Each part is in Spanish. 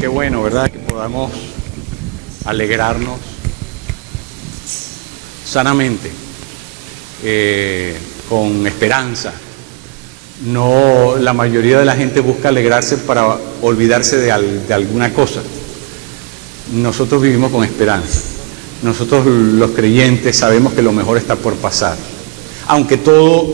qué bueno, ¿verdad? Que podamos alegrarnos sanamente, con esperanza. No, la mayoría de la gente busca alegrarse para olvidarse de alguna cosa. Nosotros vivimos con esperanza. Nosotros los creyentes sabemos que lo mejor está por pasar. Aunque todas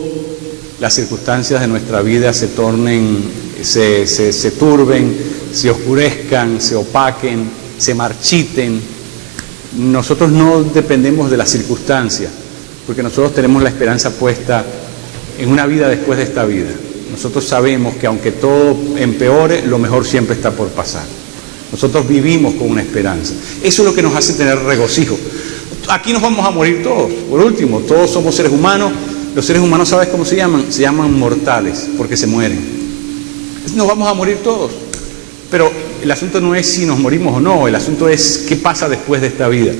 las circunstancias de nuestra vida se tornen, se turben, se oscurezcan, se opaquen, se marchiten, nosotros no dependemos de las circunstancias, porque nosotros tenemos la esperanza puesta en una vida después de esta vida. Nosotros sabemos que aunque todo empeore, lo mejor siempre está por pasar. Nosotros vivimos con una esperanza. Eso es lo que nos hace tener regocijo. Aquí nos vamos a morir todos. Por último, todos somos seres humanos. Los seres humanos, ¿sabes cómo se llaman? Se llaman mortales, porque se mueren. Nos vamos a morir todos. Pero el asunto no es si nos morimos o no, el asunto es qué pasa después de esta vida.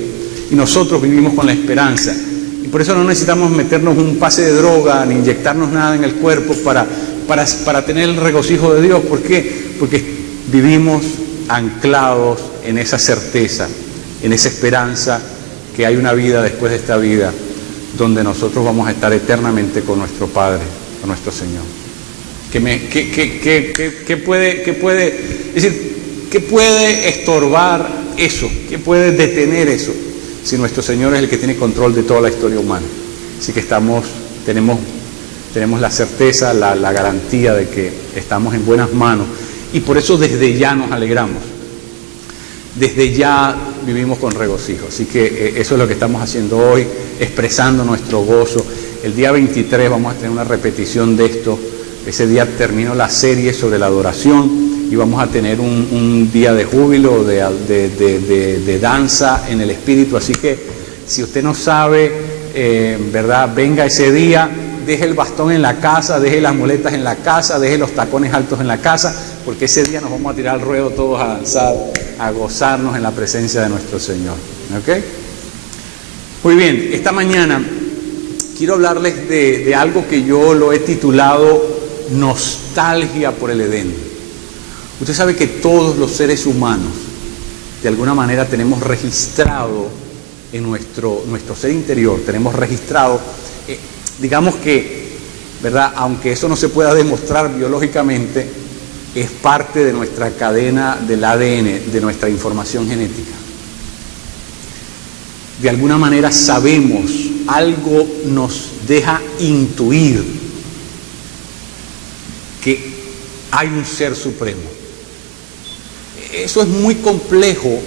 Y nosotros vivimos con la esperanza. Y por eso no necesitamos meternos un pase de droga, ni inyectarnos nada en el cuerpo para tener el regocijo de Dios. ¿Por qué? Porque vivimos anclados en esa certeza, en esa esperanza que hay una vida después de esta vida, donde nosotros vamos a estar eternamente con nuestro Padre, con nuestro Señor. ¿Qué puede estorbar eso? ¿Qué puede detener eso? Si nuestro Señor es el que tiene control de toda la historia humana. Así que tenemos la certeza, la garantía de que estamos en buenas manos. Y por eso desde ya nos alegramos. Desde ya vivimos con regocijo. Así que eso es lo que estamos haciendo hoy, expresando nuestro gozo. El día 23 vamos a tener una repetición de esto. Ese día terminó la serie sobre la adoración y vamos a tener un día de júbilo, de danza en el Espíritu. Así que si usted no sabe, ¿verdad? Venga ese día, deje el bastón en la casa, deje las muletas en la casa, deje los tacones altos en la casa, porque ese día nos vamos a tirar al ruedo todos a danzar, a gozarnos en la presencia de nuestro Señor. ¿Ok? Muy bien, esta mañana quiero hablarles de algo que yo lo he titulado nostalgia por el Edén. Usted sabe que todos los seres humanos, de alguna manera, tenemos registrado en nuestro ser interior, tenemos registrado, digamos que, ¿verdad? Aunque eso no se pueda demostrar biológicamente, es parte de nuestra cadena del ADN, de nuestra información genética. De alguna manera sabemos, algo nos deja intuir que hay un ser supremo. Eso es muy complejo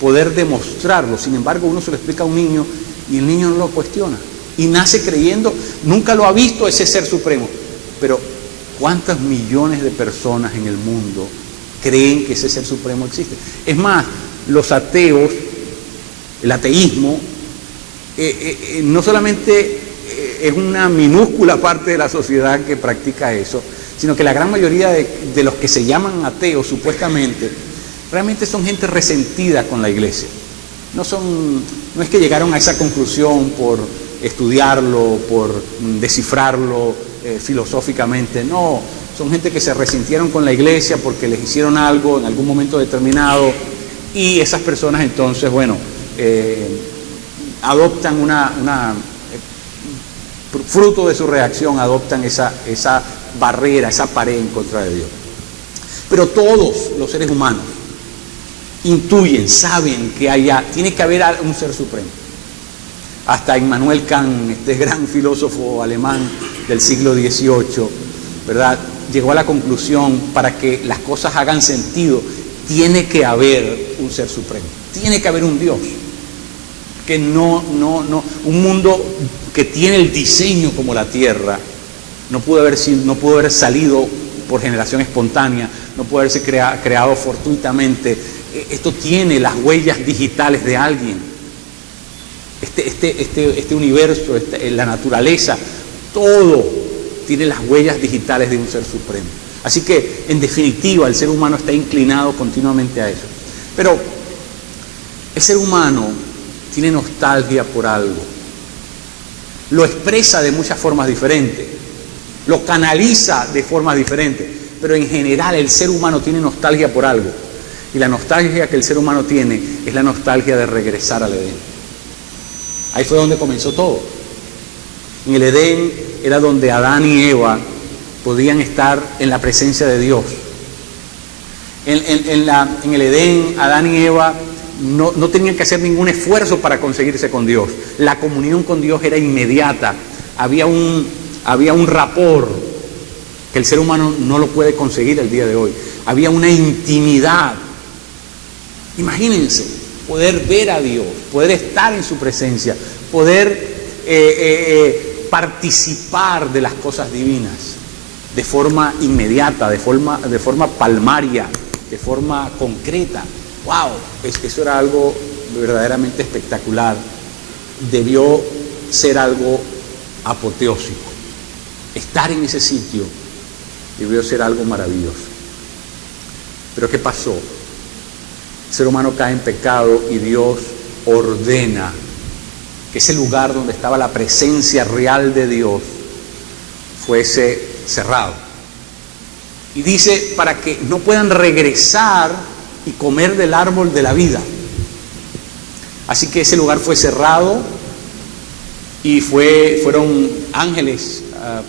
poder demostrarlo. Sin embargo, uno se lo explica a un niño y el niño no lo cuestiona. Y nace creyendo, nunca lo ha visto ese ser supremo. Pero ¿cuántas millones de personas en el mundo creen que ese ser supremo existe? Es más, los ateos, el ateísmo, no solamente es una minúscula parte de la sociedad que practica eso, sino que la gran mayoría de los que se llaman ateos, supuestamente, realmente son gente resentida con la iglesia. No es que llegaron a esa conclusión por estudiarlo, por descifrarlo filosóficamente, no, son gente que se resintieron con la iglesia porque les hicieron algo en algún momento determinado, y esas personas entonces, bueno, adoptan fruto de su reacción, adoptan esa barrera, esa pared en contra de Dios. Pero todos los seres humanos intuyen, saben que tiene que haber un ser supremo. Hasta Immanuel Kant, este gran filósofo alemán del siglo XVIII, ¿verdad?, llegó a la conclusión, para que las cosas hagan sentido, tiene que haber un ser supremo, tiene que haber un Dios. Que un mundo que tiene el diseño como la tierra no pudo haber salido por generación espontánea, no pudo haberse creado fortuitamente. Esto tiene las huellas digitales de alguien. Este universo, la naturaleza, todo tiene las huellas digitales de un ser supremo. Así que, en definitiva, el ser humano está inclinado continuamente a eso. Pero el ser humano tiene nostalgia por algo. Lo expresa de muchas formas diferentes, lo canaliza de formas diferentes, pero en general el ser humano tiene nostalgia por algo. Y la nostalgia que el ser humano tiene es la nostalgia de regresar al Edén. Ahí fue donde comenzó todo. En el Edén era donde Adán y Eva podían estar en la presencia de Dios. En el Edén, Adán y Eva no tenían que hacer ningún esfuerzo para conseguirse con Dios. La comunión con Dios era inmediata. Había un rapport que el ser humano no lo puede conseguir el día de hoy. Había una intimidad. Imagínense, poder ver a Dios, poder estar en su presencia, poder participar de las cosas divinas de forma inmediata, de forma palmaria, de forma concreta. ¡Wow! Eso era algo verdaderamente espectacular. Debió ser algo apoteósico. Estar en ese sitio debió ser algo maravilloso. Pero ¿qué pasó? El ser humano cae en pecado y Dios ordena que ese lugar donde estaba la presencia real de Dios fuese cerrado. Y dice, para que no puedan regresar y comer del árbol de la vida. Así que ese lugar fue cerrado y fueron ángeles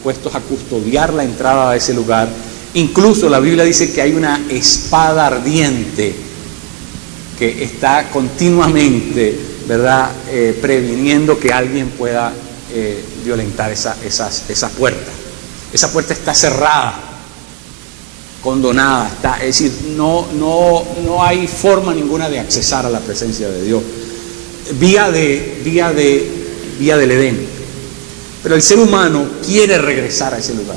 puestos a custodiar la entrada a ese lugar. Incluso la Biblia dice que hay una espada ardiente que está continuamente, ¿verdad?, previniendo que alguien pueda violentar esa puerta. Esa puerta está cerrada, condonada, es decir, no hay forma ninguna de accesar a la presencia de Dios, vía del Edén. Pero el ser humano quiere regresar a ese lugar.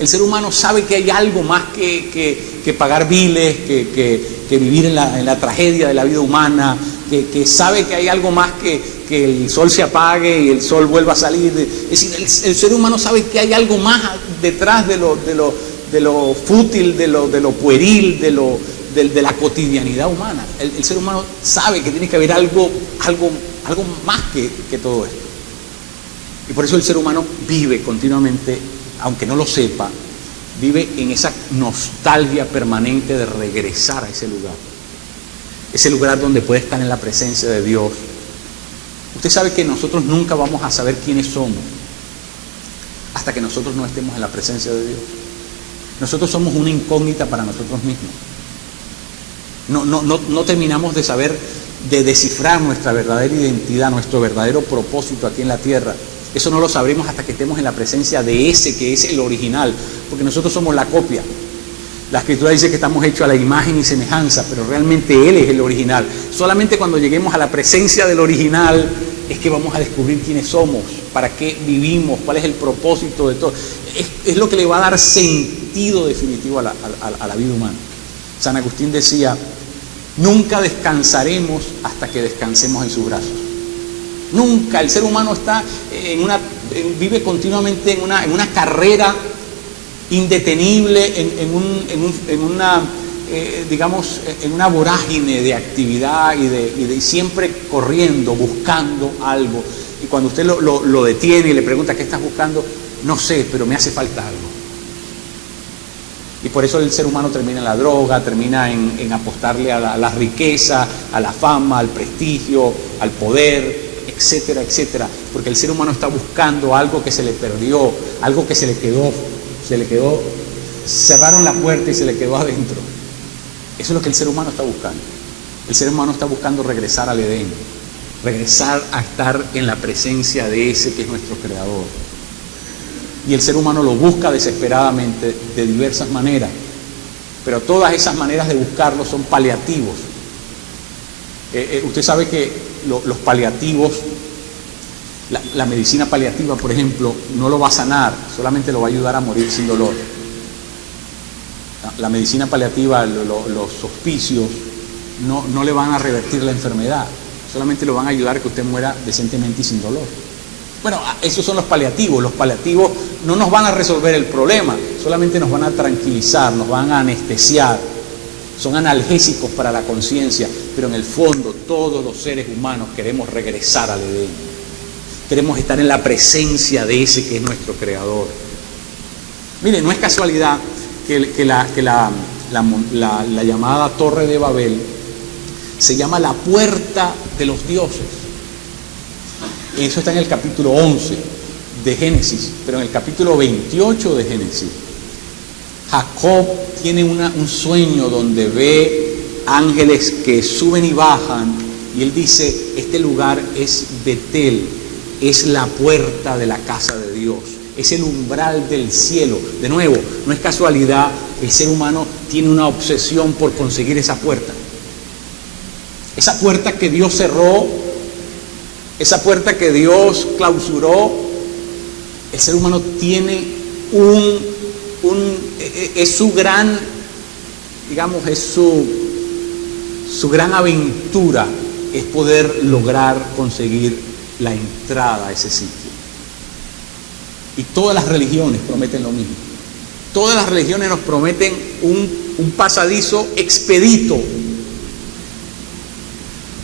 El ser humano sabe que hay algo más que pagar biles, que vivir en la tragedia de la vida humana, que sabe que hay algo más que el sol se apague y el sol vuelva a salir. Es decir, el ser humano sabe que hay algo más detrás de lo fútil, de lo pueril, de la cotidianidad humana. El ser humano sabe que tiene que haber algo más que todo esto. Y por eso el ser humano vive continuamente, aunque no lo sepa, vive en esa nostalgia permanente de regresar a ese lugar donde puede estar en la presencia de Dios. Usted sabe que nosotros nunca vamos a saber quiénes somos hasta que nosotros no estemos en la presencia de Dios. Nosotros somos una incógnita para nosotros mismos. No terminamos de saber, de descifrar nuestra verdadera identidad, nuestro verdadero propósito aquí en la tierra. Eso no lo sabremos hasta que estemos en la presencia de ese que es el original, porque nosotros somos la copia. La Escritura dice que estamos hechos a la imagen y semejanza, pero realmente Él es el original. Solamente cuando lleguemos a la presencia del original es que vamos a descubrir quiénes somos, para qué vivimos, cuál es el propósito de todo. Es lo que le va a dar sentido definitivo a la vida humana. San Agustín decía, nunca descansaremos hasta que descansemos en sus brazos. Nunca. El ser humano está vive continuamente en una carrera indetenible, en una vorágine de actividad y de siempre corriendo, buscando algo. Y cuando usted lo detiene y le pregunta ¿qué estás buscando? No sé, pero me hace falta algo. Y por eso el ser humano termina en la droga, termina en apostarle a la riqueza, a la fama, al prestigio, al poder, etcétera, etcétera, porque el ser humano está buscando algo que se le perdió, algo que se le quedó, cerraron la puerta y se le quedó adentro. Eso es lo que el ser humano está buscando. El ser humano está buscando regresar al Edén, regresar a estar en la presencia de ese que es nuestro Creador. Y el ser humano lo busca desesperadamente de diversas maneras, pero todas esas maneras de buscarlo son paliativos. Usted sabe que los paliativos, la medicina paliativa, por ejemplo, no lo va a sanar, solamente lo va a ayudar a morir sin dolor. La medicina paliativa, los hospicios, no le van a revertir la enfermedad, solamente lo van a ayudar a que usted muera decentemente y sin dolor. Bueno, esos son los paliativos. Los paliativos no nos van a resolver el problema, solamente nos van a tranquilizar, nos van a anestesiar. Son analgésicos para la conciencia, pero en el fondo todos los seres humanos queremos regresar al Edén. Queremos estar en la presencia de ese que es nuestro Creador. Mire, no es casualidad que la llamada Torre de Babel, se llama la puerta de los dioses. Eso está en el capítulo 11 de Génesis, pero en el capítulo 28 de Génesis, Jacob tiene un sueño donde ve ángeles que suben y bajan, y él dice, este lugar es Betel, es la puerta de la casa de Dios, es el umbral del cielo. De nuevo, no es casualidad, el ser humano tiene una obsesión por conseguir esa puerta. Esa puerta que Dios cerró, esa puerta que Dios clausuró, el ser humano tiene es su gran, digamos, es su gran aventura, es poder lograr conseguir la entrada a ese sitio. Y todas las religiones prometen lo mismo. Todas las religiones nos prometen un pasadizo expedito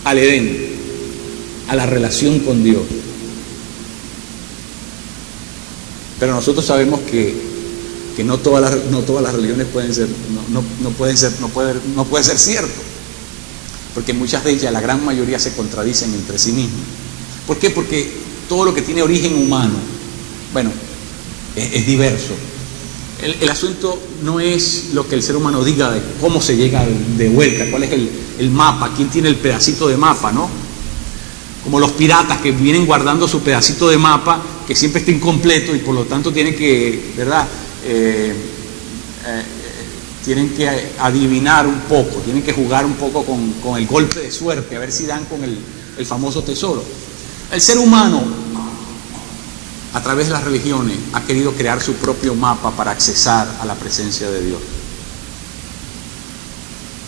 al Edén, a la relación con Dios. Pero nosotros sabemos que no todas las religiones pueden ser, no puede ser cierto, porque muchas de ellas, la gran mayoría, se contradicen entre sí mismas. ¿Por qué? Porque todo lo que tiene origen humano, bueno, es diverso. El asunto no es lo que el ser humano diga de cómo se llega de vuelta, cuál es el mapa, quién tiene el pedacito de mapa, ¿no? Como los piratas que vienen guardando su pedacito de mapa, que siempre está incompleto y por lo tanto tienen que, ¿verdad? Tienen que adivinar un poco, tienen que jugar un poco con el golpe de suerte, a ver si dan con el famoso tesoro. El ser humano, a través de las religiones, ha querido crear su propio mapa para accesar a la presencia de Dios.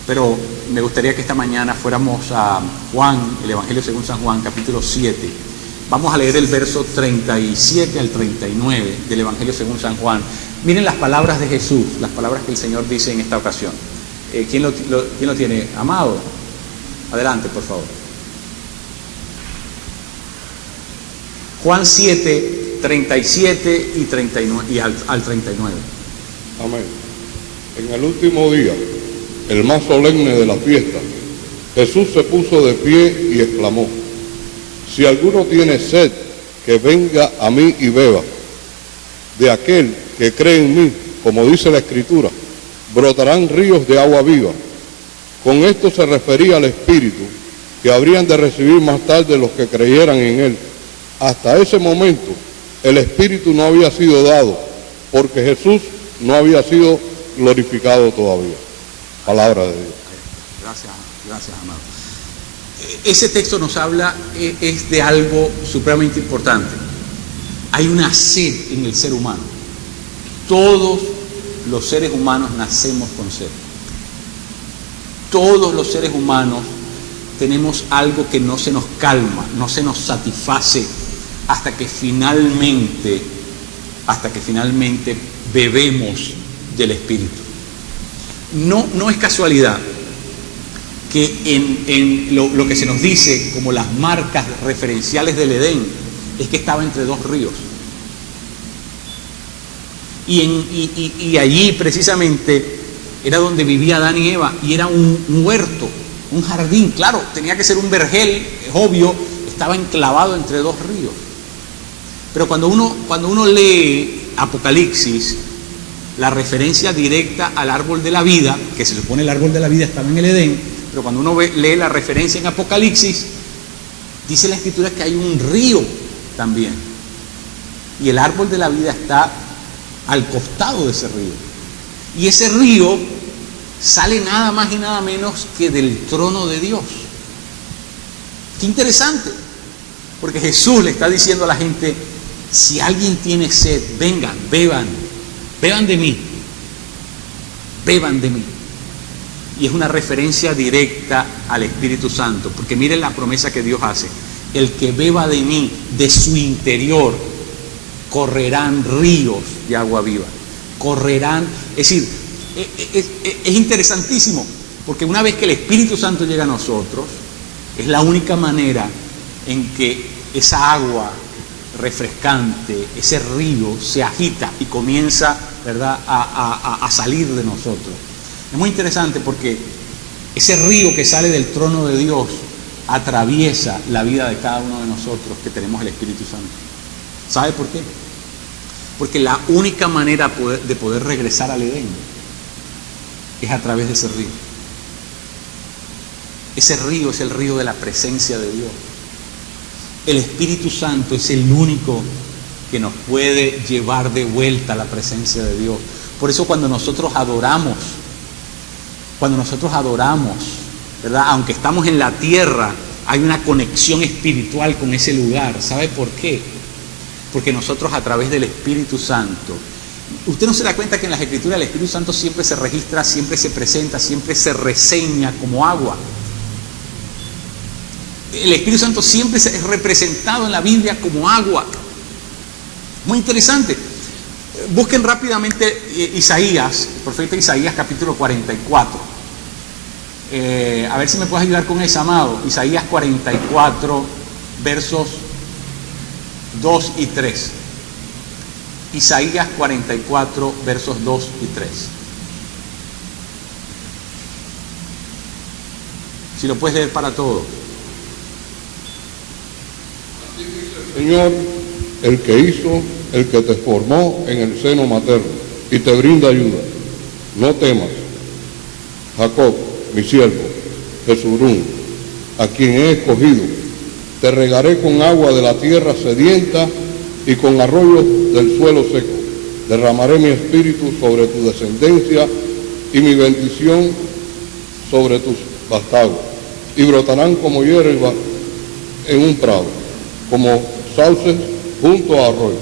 Pero me gustaría que esta mañana fuéramos a Juan, el Evangelio según San Juan, capítulo 7. Vamos a leer el verso 37 al 39 del Evangelio según San Juan. Miren las palabras de Jesús, las palabras que el Señor dice en esta ocasión. ¿Quién lo tiene? Amado, adelante, por favor. Juan 7, 37 y 39, y al 39. Amén. En el último día, el más solemne de la fiesta, Jesús se puso de pie y exclamó: si alguno tiene sed, que venga a mí y beba. De aquel que cree en mí, como dice la Escritura, brotarán ríos de agua viva. Con esto se refería al Espíritu que habrían de recibir más tarde los que creyeran en él. Hasta ese momento, el Espíritu no había sido dado, porque Jesús no había sido glorificado todavía. Palabra de Dios. Gracias, amado. Ese texto nos habla es de algo supremamente importante. Hay una sed en el ser humano. Todos los seres humanos nacemos con sed. Todos los seres humanos tenemos algo que no se nos calma, no se nos satisface hasta que finalmente bebemos del Espíritu. No es casualidad que en lo que se nos dice como las marcas referenciales del Edén es que estaba entre dos ríos. Y allí precisamente era donde vivía Adán y Eva, y era un huerto, un jardín. Claro, tenía que ser un vergel, es obvio, estaba enclavado entre dos ríos. Pero cuando uno lee Apocalipsis, la referencia directa al árbol de la vida, que se supone el árbol de la vida estaba en el Edén, pero cuando uno lee la referencia en Apocalipsis, dice la Escritura que hay un río también. Y el árbol de la vida está al costado de ese río. Y ese río sale nada más y nada menos que del trono de Dios. Qué interesante, porque Jesús le está diciendo a la gente: si alguien tiene sed, vengan, beban de mí, beban de mí. Y es una referencia directa al Espíritu Santo, porque miren la promesa que Dios hace: el que beba de mí, de su interior correrán ríos de agua viva. Correrán, es decir, es interesantísimo, porque una vez que el Espíritu Santo llega a nosotros, es la única manera en que esa agua refrescante, ese río se agita y comienza, ¿verdad?, a salir de nosotros. Es muy interesante porque ese río que sale del trono de Dios atraviesa la vida de cada uno de nosotros que tenemos el Espíritu Santo. ¿Sabe por qué? Porque la única manera de poder regresar al Edén es a través de ese río. Ese río es el río de la presencia de Dios. El Espíritu Santo es el único que nos puede llevar de vuelta a la presencia de Dios. Por eso cuando nosotros adoramos, ¿verdad? Aunque estamos en la tierra, hay una conexión espiritual con ese lugar. ¿Sabe por qué? Porque nosotros a través del Espíritu Santo, usted no se da cuenta que en las Escrituras el Espíritu Santo siempre se registra, siempre se presenta, siempre se reseña como agua. El Espíritu Santo siempre es representado en la Biblia como agua. Muy interesante. Busquen rápidamente Isaías, el profeta Isaías capítulo 44. A ver si me puedes ayudar con eso, amado. Isaías 44, versos 2 y 3. Isaías 44, versos 2 y 3. Si lo puedes leer para todo. Señor, el que hizo, el que te formó en el seno materno y te brinda ayuda. No temas, Jacob, mi siervo, Jesurún, a quien he escogido. Te regaré con agua de la tierra sedienta y con arroyos del suelo seco. Derramaré mi espíritu sobre tu descendencia y mi bendición sobre tus vástagos. Y brotarán como hierba en un prado, como sauces junto a arroyos.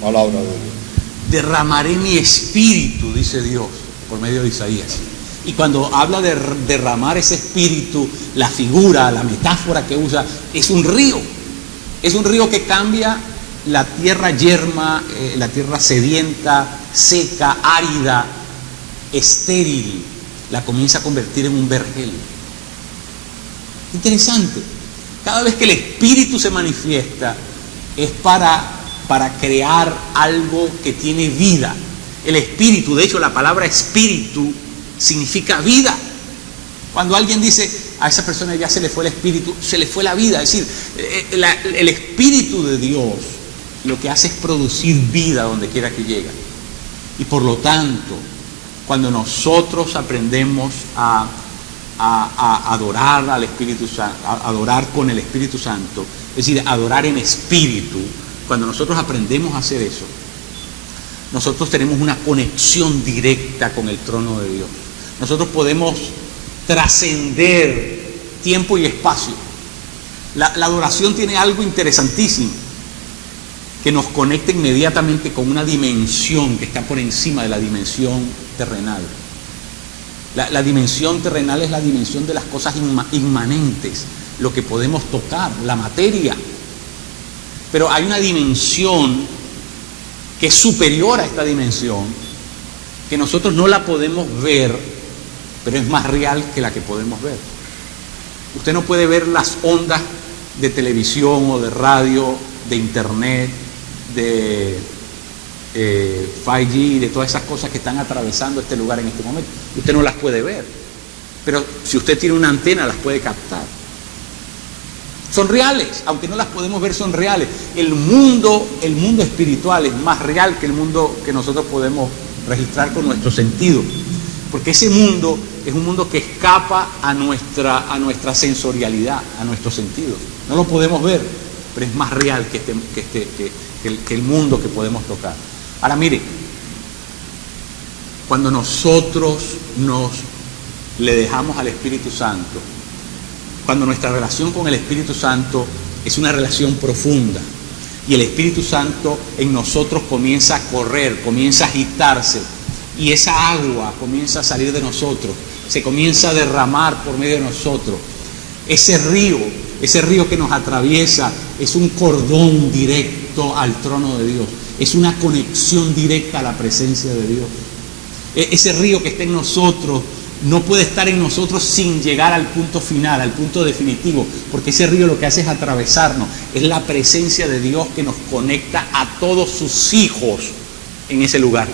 Palabra de Dios. Derramaré mi espíritu, dice Dios, por medio de Isaías. Y cuando habla de derramar ese espíritu, la figura, la metáfora que usa, es un río. Es un río que cambia la tierra yerma, la tierra sedienta, seca, árida, estéril. La comienza a convertir en un vergel. Interesante. Cada vez que el espíritu se manifiesta, es para crear algo que tiene vida. El espíritu, de hecho la palabra espíritu significa vida. Cuando alguien dice a esa persona ya se le fue el espíritu, se le fue la vida. Es decir, el espíritu de Dios lo que hace es producir vida donde quiera que llega. Y por lo tanto, cuando nosotros aprendemos a adorar al Espíritu Santo, a adorar con el Espíritu Santo, es decir, adorar en espíritu, cuando nosotros aprendemos a hacer eso, nosotros tenemos una conexión directa con el trono de Dios. Nosotros podemos trascender tiempo y espacio. La adoración tiene algo interesantísimo, que nos conecta inmediatamente con una dimensión que está por encima de la dimensión terrenal. La dimensión terrenal es la dimensión de las cosas inmanentes, lo que podemos tocar, la materia. Pero hay una dimensión que es superior a esta dimensión, que nosotros no la podemos ver, pero es más real que la que podemos ver. Usted no puede ver las ondas de televisión o de radio, de internet, de 5G, de todas esas cosas que están atravesando este lugar en este momento. Usted no las puede ver, pero si usted tiene una antena las puede captar. Son reales, aunque no las podemos ver, son reales. El mundo espiritual es más real que el mundo que nosotros podemos registrar con nuestro sentido, porque ese mundo es un mundo que escapa a nuestra sensorialidad, a nuestros sentidos. No lo podemos ver, pero es más real que el mundo que podemos tocar. Ahora mire, cuando nosotros le dejamos al Espíritu Santo, cuando nuestra relación con el Espíritu Santo es una relación profunda y el Espíritu Santo en nosotros comienza a correr, comienza a agitarse y esa agua comienza a salir de nosotros, se comienza a derramar por medio de nosotros, ese río que nos atraviesa es un cordón directo al trono de Dios, es una conexión directa a la presencia de Dios. Ese río que está en nosotros no puede estar en nosotros sin llegar al punto final, al punto definitivo, porque ese río lo que hace es atravesarnos, es la presencia de Dios que nos conecta a todos sus hijos en ese lugar.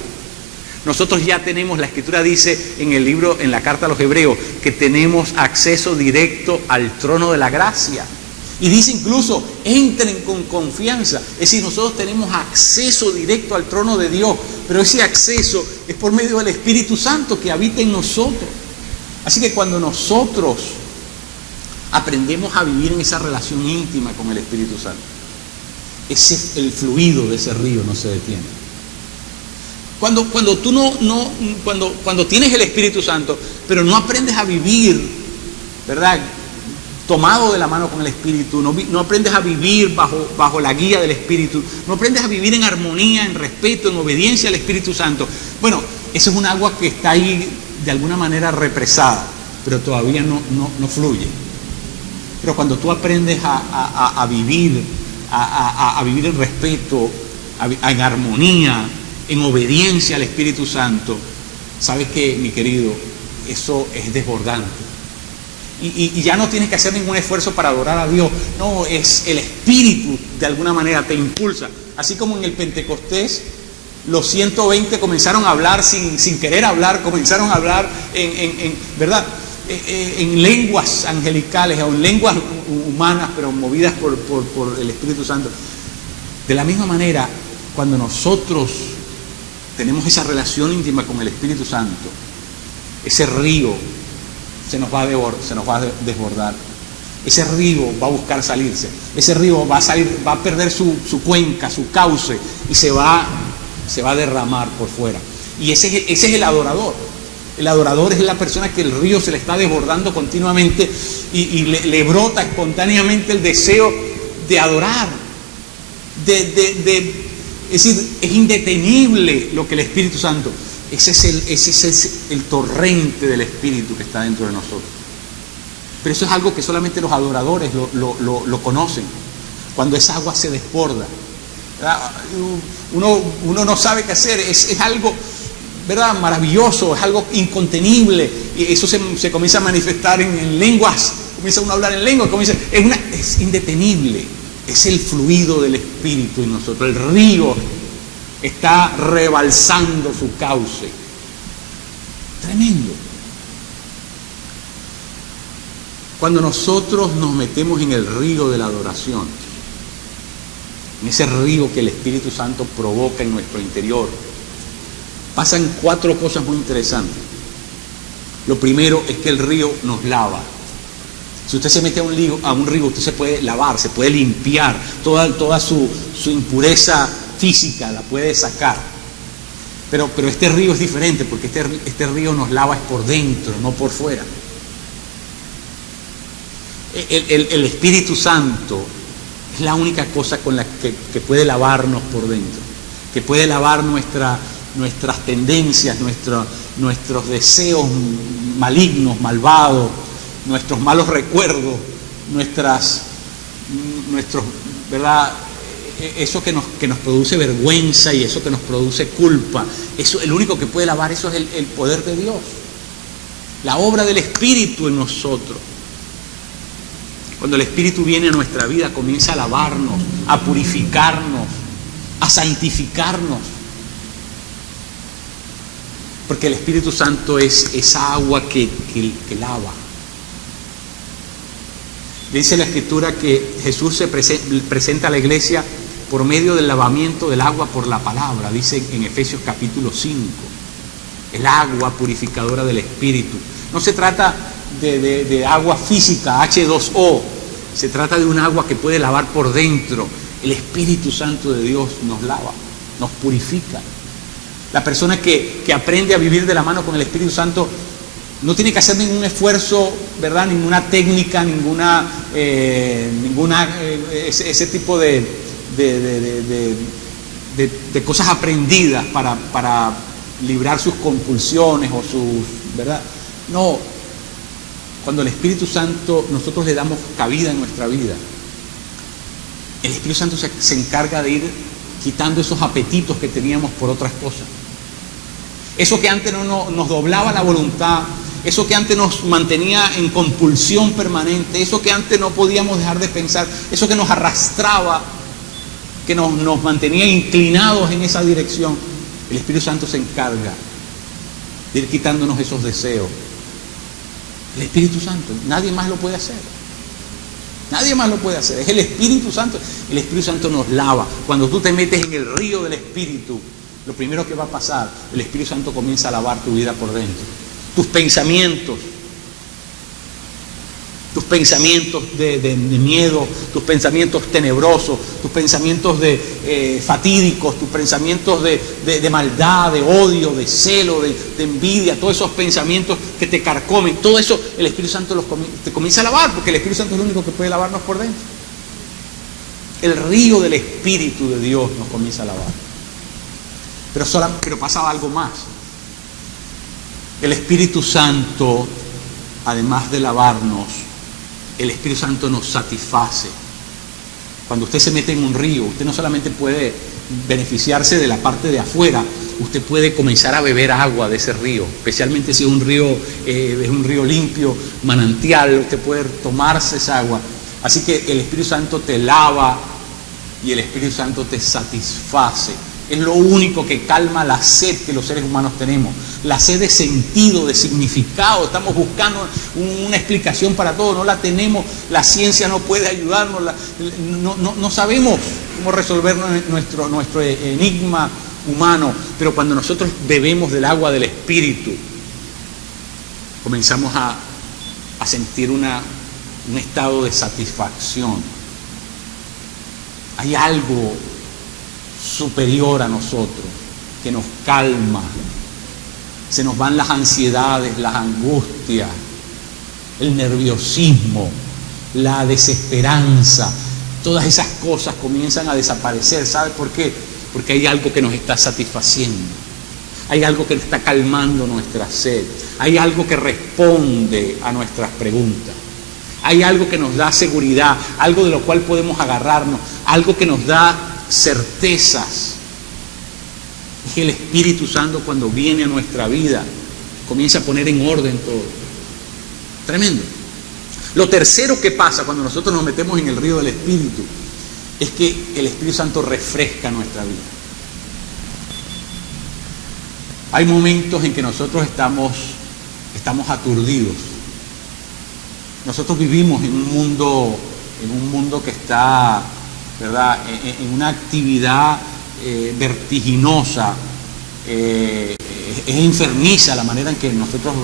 Nosotros ya tenemos, la Escritura dice en el libro, en la carta a los Hebreos, que tenemos acceso directo al trono de la gracia. Y dice incluso, entren con confianza. Es decir, nosotros tenemos acceso directo al trono de Dios, pero ese acceso es por medio del Espíritu Santo que habita en nosotros. Así que cuando nosotros aprendemos a vivir en esa relación íntima con el Espíritu Santo, el fluido de ese río no se detiene. Cuando tú cuando tienes el Espíritu Santo, pero no aprendes a vivir, ¿verdad?, tomado de la mano con el Espíritu, no aprendes a vivir bajo la guía del Espíritu, no aprendes a vivir en armonía, en respeto, en obediencia al Espíritu Santo. Bueno, eso es un agua que está ahí de alguna manera represada, pero todavía no fluye. Pero cuando tú aprendes a vivir, a vivir en respeto, en armonía, en obediencia al Espíritu Santo, ¿sabes qué, mi querido? Eso es desbordante. Y ya no tienes que hacer ningún esfuerzo para adorar a Dios. No, es el Espíritu de alguna manera te impulsa. Así como en el Pentecostés, los 120 comenzaron a hablar sin querer hablar, comenzaron a hablar ¿verdad?, en lenguas angelicales o en lenguas humanas, pero movidas por el Espíritu Santo. De la misma manera, cuando nosotros tenemos esa relación íntima con el Espíritu Santo, ese río se nos va a desbordar. Ese río va a buscar salirse. Ese río va a perder su cuenca, su cauce, y se va a derramar por fuera. Y ese es el adorador. El adorador es la persona que el río se le está desbordando continuamente y le brota espontáneamente el deseo de adorar. Es decir, es indetenible lo que el Espíritu Santo. Ese es el torrente del Espíritu que está dentro de nosotros. Pero eso es algo que solamente los adoradores lo conocen. Cuando esa agua se desborda, ¿verdad?, uno no sabe qué hacer. Es algo, ¿verdad?, maravilloso, es algo incontenible. Y eso se comienza a manifestar en lenguas. Comienza uno a hablar en lenguas. Es indetenible. Es el fluido del Espíritu en nosotros. El río está rebalsando su cauce. Tremendo. Cuando nosotros nos metemos en el río de la adoración, en ese río que el Espíritu Santo provoca en nuestro interior, pasan 4 cosas muy interesantes. Lo primero es que el río nos lava. Si usted se mete a un río, usted se puede lavar, se puede limpiar, toda su impureza física la puede sacar. Pero este río es diferente, porque este río nos lava es por dentro, no por fuera. El Espíritu Santo es la única cosa con la que puede lavarnos por dentro, que puede lavar nuestras tendencias, nuestros deseos malignos, malvados, nuestros malos recuerdos, nuestros, ¿verdad?, eso que nos produce vergüenza y eso que nos produce culpa. Eso, el único que puede lavar eso es el poder de Dios, la obra del Espíritu en nosotros. Cuando el Espíritu viene a nuestra vida, comienza a lavarnos, a purificarnos, a santificarnos. Porque el Espíritu Santo es esa agua que lava. Dice la Escritura que Jesús se presenta a la iglesia por medio del lavamiento del agua por la palabra. Dice en Efesios capítulo 5. El agua purificadora del Espíritu. No se trata de agua física, H2O. Se trata de un agua que puede lavar por dentro. El Espíritu Santo de Dios nos lava, nos purifica. La persona que aprende a vivir de la mano con el Espíritu Santo no tiene que hacer ningún esfuerzo, ¿verdad?, ninguna técnica, ese tipo de cosas aprendidas para librar sus compulsiones o sus, ¿verdad? No. Cuando el Espíritu Santo, nosotros le damos cabida en nuestra vida, el Espíritu Santo se encarga de ir quitando esos apetitos que teníamos por otras cosas. Eso que antes nos doblaba la voluntad, eso que antes nos mantenía en compulsión permanente, eso que antes no podíamos dejar de pensar, eso que nos arrastraba, que nos mantenía inclinados en esa dirección, el Espíritu Santo se encarga de ir quitándonos esos deseos. El Espíritu Santo, nadie más lo puede hacer. Nadie más lo puede hacer, es el Espíritu Santo. El Espíritu Santo nos lava. Cuando tú te metes en el río del Espíritu, lo primero que va a pasar, el Espíritu Santo comienza a lavar tu vida por dentro. Tus pensamientos de miedo, tus pensamientos tenebrosos, tus pensamientos fatídicos, tus pensamientos de maldad, de odio, de celo, de envidia, todos esos pensamientos que te carcomen, todo eso el Espíritu Santo te comienza a lavar, porque el Espíritu Santo es el único que puede lavarnos por dentro. El río del Espíritu de Dios nos comienza a lavar. Pero pasa algo más. El Espíritu Santo, además de lavarnos, el Espíritu Santo nos satisface. Cuando usted se mete en un río, usted no solamente puede beneficiarse de la parte de afuera, usted puede comenzar a beber agua de ese río, especialmente si es un río limpio, manantial, usted puede tomarse esa agua. Así que el Espíritu Santo te lava y el Espíritu Santo te satisface. Es lo único que calma la sed que los seres humanos tenemos. La sed de sentido, de significado. Estamos buscando una explicación para todo. No la tenemos. La ciencia no puede ayudarnos. No sabemos cómo resolver nuestro enigma humano. Pero cuando nosotros bebemos del agua del Espíritu, comenzamos a sentir un estado de satisfacción. Hay algo superior a nosotros, que nos calma, se nos van las ansiedades, las angustias, el nerviosismo, la desesperanza, todas esas cosas comienzan a desaparecer. ¿Sabe por qué? Porque hay algo que nos está satisfaciendo, hay algo que está calmando nuestra sed, hay algo que responde a nuestras preguntas, hay algo que nos da seguridad, algo de lo cual podemos agarrarnos, algo que nos da certezas. Es que el Espíritu Santo, cuando viene a nuestra vida, comienza a poner en orden todo. Tremendo. Lo tercero que pasa cuando nosotros nos metemos en el río del Espíritu es que el Espíritu Santo refresca nuestra vida. Hay momentos en que nosotros estamos aturdidos. Nosotros vivimos en un mundo que está, ¿verdad?, en una actividad vertiginosa. Es enfermiza la manera en que nosotros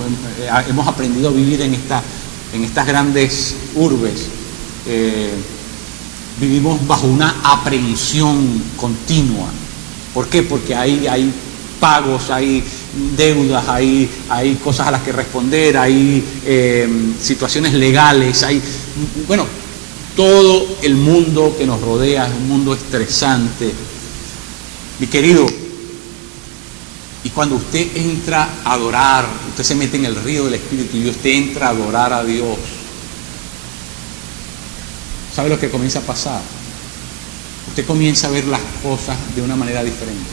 hemos aprendido a vivir en estas grandes urbes. Vivimos bajo una aprehensión continua. ¿Por qué? Porque hay pagos, hay deudas, hay cosas a las que responder, hay situaciones legales, todo el mundo que nos rodea es un mundo estresante. Mi querido, y cuando usted entra a adorar, usted se mete en el río del Espíritu y usted entra a adorar a Dios, ¿sabe lo que comienza a pasar? Usted comienza a ver las cosas de una manera diferente.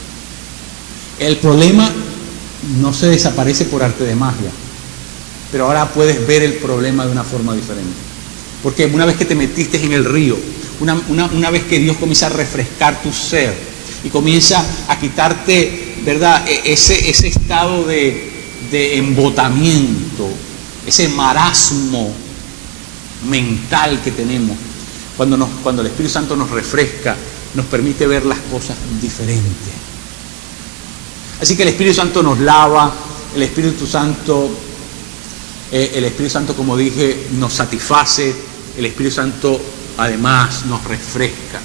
El problema no se desaparece por arte de magia, pero ahora puedes ver el problema de una forma diferente. Porque una vez que te metiste en el río, una vez que Dios comienza a refrescar tu ser y comienza a quitarte, ¿verdad?, ese estado de embotamiento, ese marasmo mental que tenemos, cuando el Espíritu Santo nos refresca, nos permite ver las cosas diferentes. Así que el Espíritu Santo nos lava, el Espíritu Santo, como dije, nos satisface, el Espíritu Santo además nos refresca.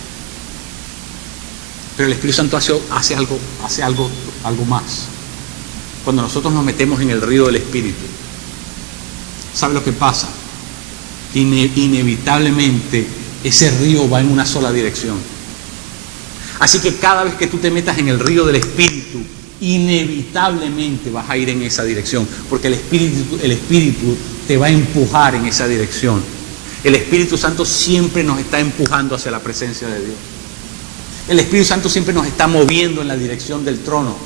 Pero el Espíritu Santo hace algo más. Cuando nosotros nos metemos en el río del Espíritu, ¿sabe lo que pasa? Inevitablemente ese río va en una sola dirección. Así que cada vez que tú te metas en el río del Espíritu, inevitablemente vas a ir en esa dirección, porque el Espíritu te va a empujar en esa dirección. El Espíritu Santo siempre nos está empujando hacia la presencia de Dios. El Espíritu Santo siempre nos está moviendo en la dirección del trono.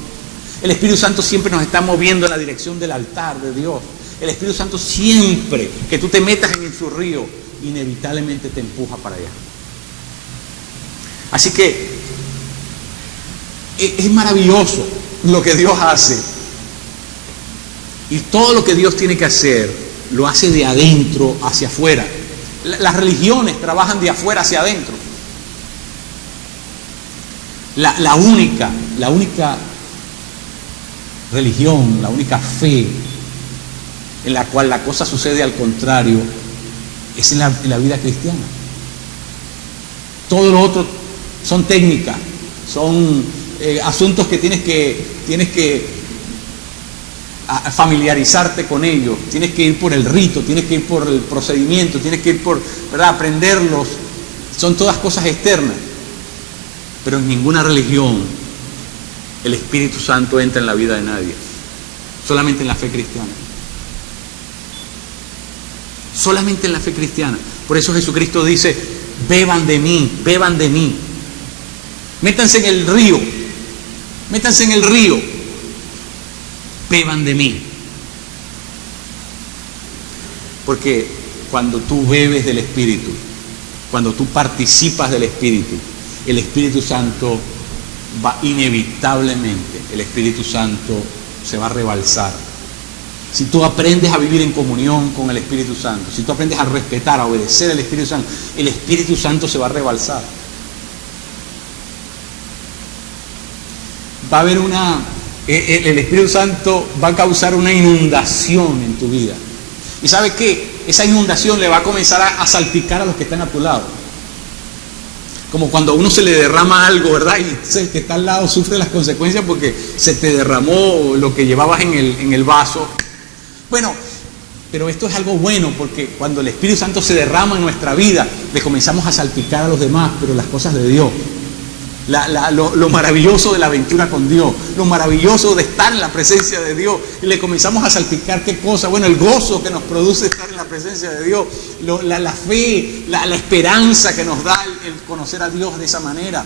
El Espíritu Santo siempre nos está moviendo en la dirección del altar de Dios. El Espíritu Santo siempre que tú te metas en su río, inevitablemente te empuja para allá. Así que es maravilloso lo que Dios hace. Y todo lo que Dios tiene que hacer, lo hace de adentro hacia afuera. Las religiones trabajan de afuera hacia adentro. La única religión, la única fe en la cual la cosa sucede al contrario, es en la vida cristiana. Todo lo otro son técnicas, son asuntos que tienes que familiarizarte con ellos, tienes que ir por el rito, tienes que ir por el procedimiento, tienes que ir por, ¿verdad?, aprenderlos. Son todas cosas externas. Pero en ninguna religión el Espíritu Santo entra en la vida de nadie. Solamente en la fe cristiana. Solamente en la fe cristiana. Por eso Jesucristo dice: beban de mí, beban de mí. Métanse en el río. Métanse en el río. Beban de mí. Porque cuando tú bebes del Espíritu, cuando tú participas del Espíritu, el Espíritu Santo va inevitablemente, el Espíritu Santo se va a rebalsar. Si tú aprendes a vivir en comunión con el Espíritu Santo, si tú aprendes a respetar, a obedecer al Espíritu Santo, el Espíritu Santo se va a rebalsar. Va a haber el Espíritu Santo va a causar una inundación en tu vida. ¿Y sabes qué? Esa inundación le va a comenzar a salpicar a los que están a tu lado. Como cuando a uno se le derrama algo, ¿verdad? Y el que está al lado sufre las consecuencias porque se te derramó lo que llevabas en el vaso. Bueno, pero esto es algo bueno, porque cuando el Espíritu Santo se derrama en nuestra vida, le comenzamos a salpicar a los demás, pero las cosas de Dios. Lo maravilloso de la aventura con Dios, lo maravilloso de estar en la presencia de Dios, y le comenzamos a salpicar qué cosa, bueno, el gozo que nos produce estar en la presencia de Dios, la fe, la esperanza que nos da el conocer a Dios de esa manera.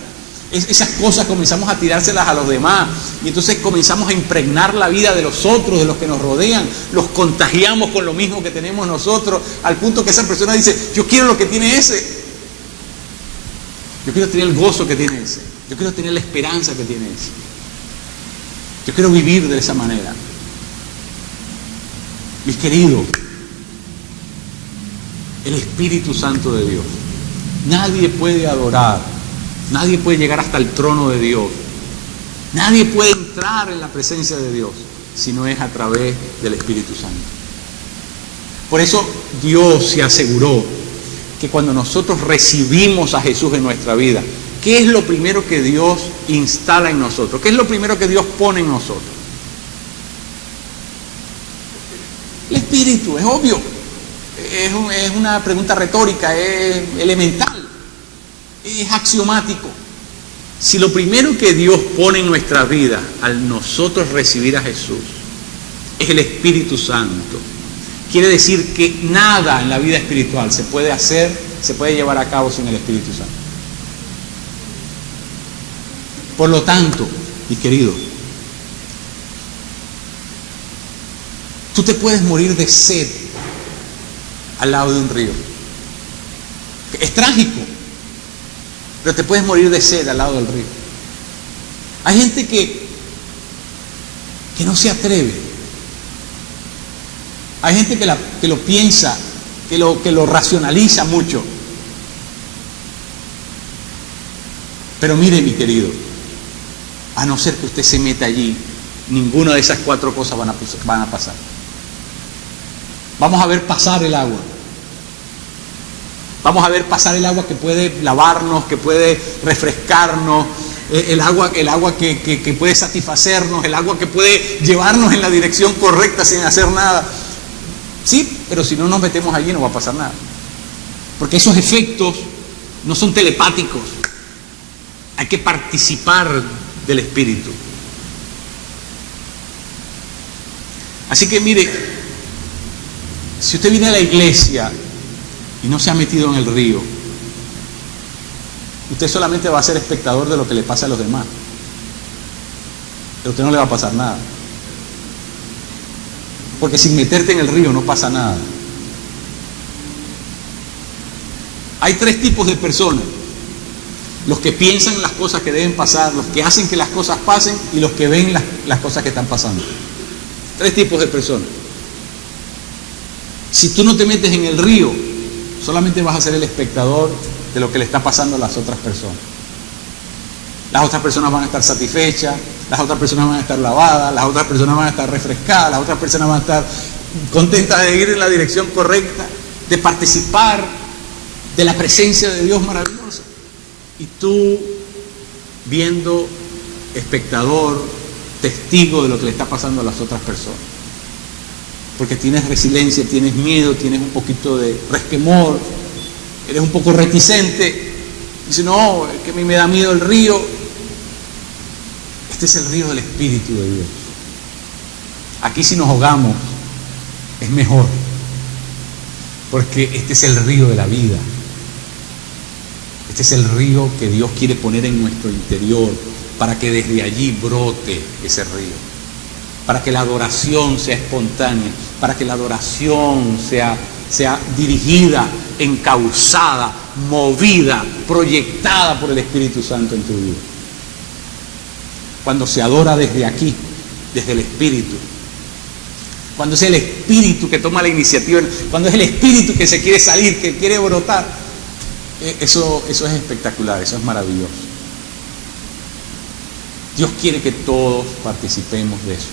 Esas cosas comenzamos a tirárselas a los demás, y entonces comenzamos a impregnar la vida de los otros, de los que nos rodean, los contagiamos con lo mismo que tenemos nosotros, al punto que esa persona dice: yo quiero lo que tiene ese. Yo quiero tener el gozo que tiene ese. Yo quiero tener la esperanza que tiene ese. Yo quiero vivir de esa manera. Mis queridos, el Espíritu Santo de Dios. Nadie puede adorar, nadie puede llegar hasta el trono de Dios, nadie puede entrar en la presencia de Dios si no es a través del Espíritu Santo. Por eso Dios se aseguró que cuando nosotros recibimos a Jesús en nuestra vida, ¿qué es lo primero que Dios instala en nosotros? ¿Qué es lo primero que Dios pone en nosotros? El Espíritu, es obvio. Es una pregunta retórica, es elemental, es axiomático. Si lo primero que Dios pone en nuestra vida al nosotros recibir a Jesús es el Espíritu Santo, quiere decir que nada en la vida espiritual se puede hacer, se puede llevar a cabo sin el Espíritu Santo. Por lo tanto, mi querido, tú te puedes morir de sed al lado de un río. Es trágico, pero te puedes morir de sed al lado del río. Hay gente que no se atreve. Hay gente que lo piensa, que lo racionaliza mucho. Pero mire, mi querido, a no ser que usted se meta allí, ninguna de esas cuatro cosas van a pasar. Vamos a ver pasar el agua. Vamos a ver pasar el agua que puede lavarnos, que puede refrescarnos, el agua que puede satisfacernos, el agua que puede llevarnos en la dirección correcta sin hacer nada. Sí, pero si no nos metemos allí no va a pasar nada. Porque esos efectos no son telepáticos. Hay que participar del Espíritu. Así que mire, si usted viene a la iglesia y no se ha metido en el río, usted solamente va a ser espectador de lo que le pasa a los demás. Pero a usted no le va a pasar nada. Porque sin meterte en el río no pasa nada. Hay tres tipos de personas: los que piensan las cosas que deben pasar, los que hacen que las cosas pasen y los que ven las cosas que están pasando. Tres tipos de personas. Si tú no te metes en el río, solamente vas a ser el espectador de lo que le está pasando a las otras personas. Las otras personas van a estar satisfechas, las otras personas van a estar lavadas, las otras personas van a estar refrescadas, las otras personas van a estar contentas de ir en la dirección correcta, de participar de la presencia de Dios maravillosa. Y tú, viendo, espectador, testigo de lo que le está pasando a las otras personas. Porque tienes resiliencia, tienes miedo, tienes un poquito de resquemor, eres un poco reticente. Dice, no, es que a mí me da miedo el río. Este es el río del Espíritu de Dios. Aquí si nos ahogamos es mejor, porque este es el río de la vida. Este es el río que Dios quiere poner en nuestro interior para que desde allí brote ese río, para que la adoración sea espontánea, para que la adoración sea dirigida, encauzada, movida, proyectada por el Espíritu Santo en tu vida. Cuando se adora desde aquí, desde el Espíritu, cuando es el Espíritu que toma la iniciativa, cuando es el Espíritu que se quiere salir, que quiere brotar, eso es espectacular, eso es maravilloso. Dios quiere que todos participemos de eso.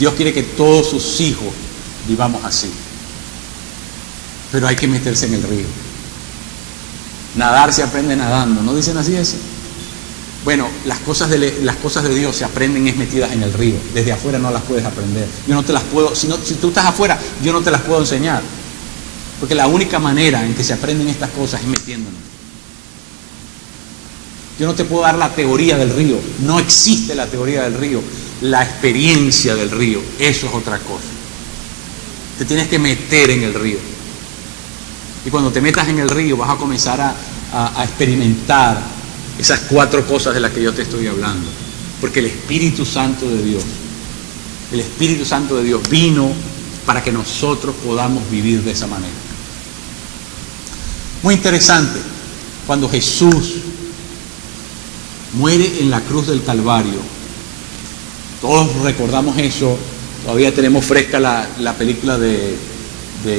Dios quiere que todos sus hijos vivamos así. Pero hay que meterse en el río. Nadar se aprende nadando, ¿no dicen así eso? Bueno, las cosas de Dios se aprenden es metidas en el río. Desde afuera no las puedes aprender. Yo no te las puedo, si tú estás afuera, yo no te las puedo enseñar. Porque la única manera en que se aprenden estas cosas es metiéndonos. Yo no te puedo dar la teoría del río. No existe la teoría del río. La experiencia del río, eso es otra cosa. Te tienes que meter en el río. Y cuando te metas en el río vas a comenzar a experimentar esas 4 cosas de las que yo te estoy hablando. Porque el Espíritu Santo de Dios, vino para que nosotros podamos vivir de esa manera. Muy interesante, cuando Jesús muere en la cruz del Calvario, todos recordamos eso, todavía tenemos fresca la película de